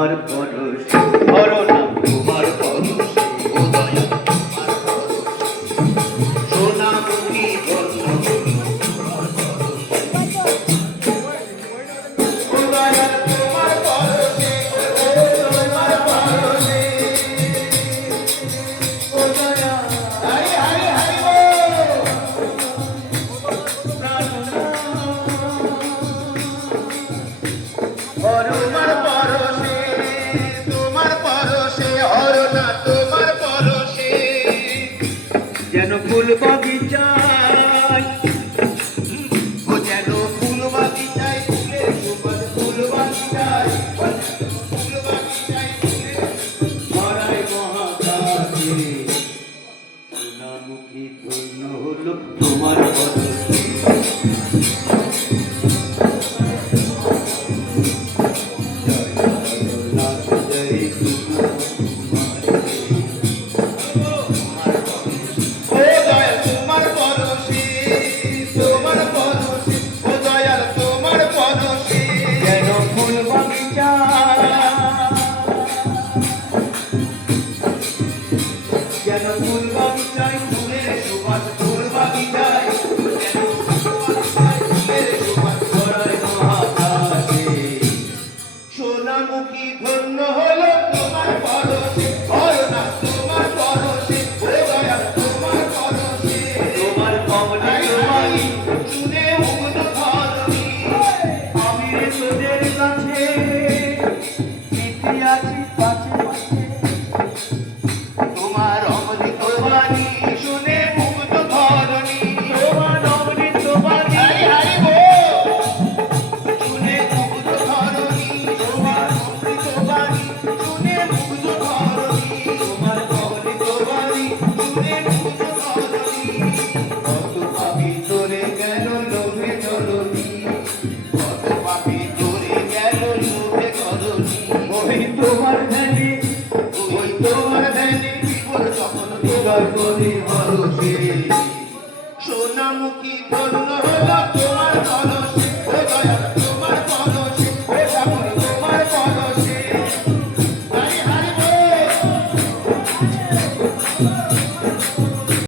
তোমার পরশে ধরো না তোমার পরশে ও দয়া তোমার পরশে সোনামুখী ধন্য তোমার পরশে ও দয়া তোমার পরশে তোমার পরশে ও দয়া হরি হরি হরি যেন ফুল বাগিচায় ও যেন ফুল বাগিচায় ফুলের সুবাস ফুল বাগিচায় ফুল বাগিচায় ভরায় মহাকাশে সোনামুখী ধন্য হলো তোমার পরশে যেন ফুল বাগিচায় ফুলের সুবাস ফুল বাগিচায় ফুলের সুবাস ভরায় মহাকাশে সোনামুখী ধন্য হলো তোমার পরশে না তোমার পরশে ও দয়া তোমার পরশে তোমার কমলা তোমারি শুনে মুগ্ধ ধরণী আমি রে তোদের কাছে পিঠে আছি পাশে পাশে তোমার অমৃত বাণী শুনে মুগ্ধ ধরণী তোমার অমৃত বাণী হরি হরি বল শুনে মুগ্ধ ধরণী তোমার অমৃত বাণী শুনে মুগ্ধ ধরণী তোমার অমৃত বাণী শুনে মুগ্ধ ধরণী কত পাপী তোরে গেল লোভে ধরণী কত পাপী তোরে গেল লোভে ধরণী ওই তোমার ধ্যানে ওই তোমার ধ্যানে যখন তোমার বলি ভরসে সোনামুখী ধন্য